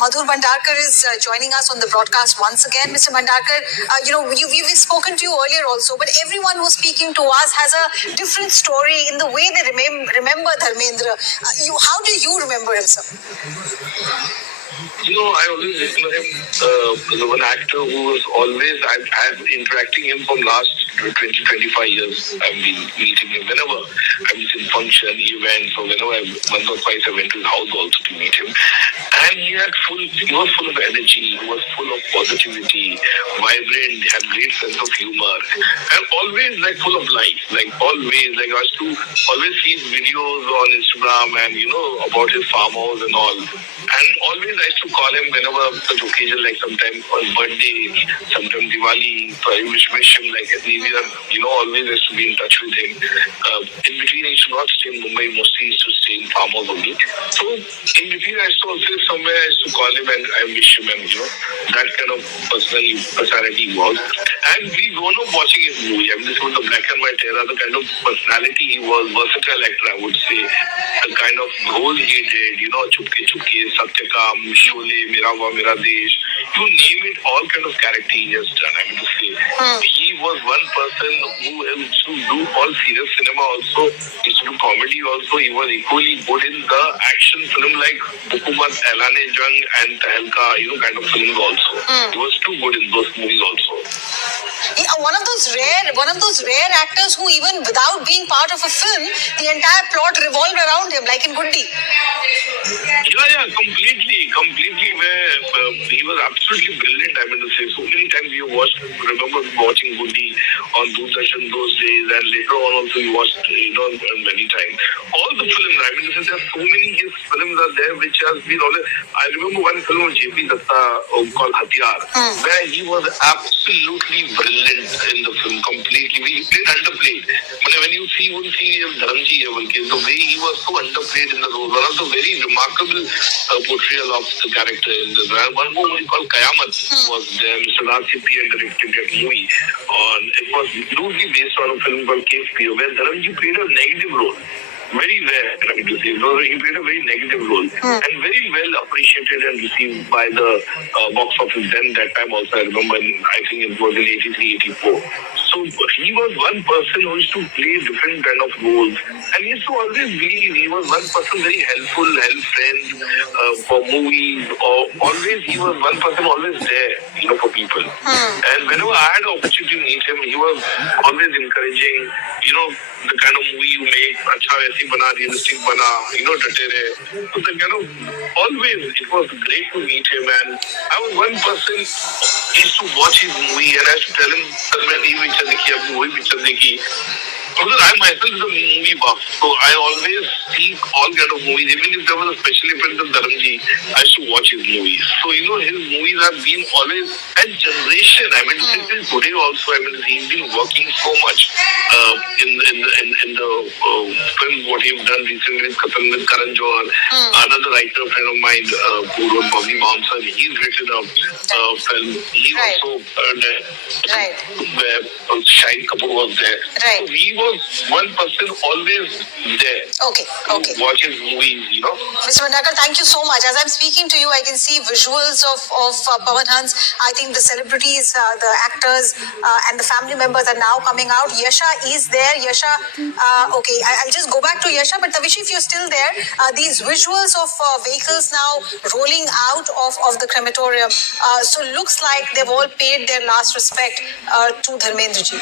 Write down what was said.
Madhur Bhandarkar is joining us on the broadcast once again. Mr. Bhandarkar, we've spoken to you earlier also, but everyone who's speaking to us has a different story in the way they remember Dharmendra. How do you remember him, sir? I always remember him as one actor who was always, I've interacting him from last 20-25 years. I've been meeting him whenever I was in function, events, or whenever once or twice I went to his house also to meet him. And he was full of energy, he was full of positivity, vibrant, had great sense of humor, and always full of life, always, I used to always see his videos on Instagram and, about his farm house and all. And always I used to call him whenever such occasion, sometime on birthday, sometime Diwali, so I wish him every year, always I used to be in touch with him. In between, he used to not stay in Mumbai, mostly he used to stay in farm house only. So in between, I used to also somewhere I used to call him and I wish him, and that kind of personality he was. And we grown up watching his movie. I mean, this was the black and white era, the kind of personality he was, versatile actor, I would say. The kind of role he did, Chupke Chupke, Satyakam, Sholay, Mera Wa Mera Desh, you name it, all kind of character he has done, I mean to say. He was one person who used to do all serious cinema also, used to do comedy also. He was equally good in the action film like Hukumat, Ailane Jang and Tahelka, kind of films also. He was too good in those movies also. Yeah, one of those rare actors who, even without being part of a film, the entire plot revolved around him, like in Gundi. Yeah, completely. Where he was absolutely brilliant. I mean to say, so many times you remember watching Gundi on Doordarshan those days, and later on also you watched, many times. All the films, I mean to say, there are so many his films are there which has been always. I remember one film of J.P. Datta called Hatiyar, where he was absolutely brilliant in the film, completely. He played underplayed. But when you see Dharamji, the way he was so underplayed in the role, one of the very remarkable portrayal of the character in the one movie called Qayamat was there. Mr. Raj Sippy directed that movie. It was loosely based on a film called Case Pio, where Dharamji played a negative role. Very rare, I mean to say. He played a very negative role and very well appreciated and received by the box office then. That time also, I remember, I think it was in 83-84. So he was one person who used to play different kind of roles, and he used to always believe he was one person very helpful, help friends for movies, or always he was one person always there, for people. And whenever I had an opportunity to meet him, he was always encouraging, the kind of movie you make, acha aisi bana, realistic bana, date rahe. So the kind of, always, it was great to meet him, and I was one person used to watch his movie, and I used to tell him, picture dekhi, abhi wohi picture dekhi. Because I myself is a movie buff, so I always see all kind of movies. Even if there was a special event of Dharamji, I used to watch his movies. So his movies have been always a generation. I mean, till today also, I mean, he's been working so much in the films what he's done recently with Karan Johar, another writer friend of mine, who wrote Bobby Bouncer. He's written a film. He also where Shahid Kapoor was there. Right. So he was one person always there. Okay. Watch his movies, Mr. Bhandarkar, thank you so much. As I'm speaking to you, I can see visuals of Pawan Hans. I think the celebrities, the actors, and the family members are now coming out. Yasha is there. Yasha, okay, I'll just go back to Yasha, but Tavishi, if you're still there, these visuals of vehicles now rolling out of the crematorium. So looks like they've all paid their last respect to Dharmendra ji.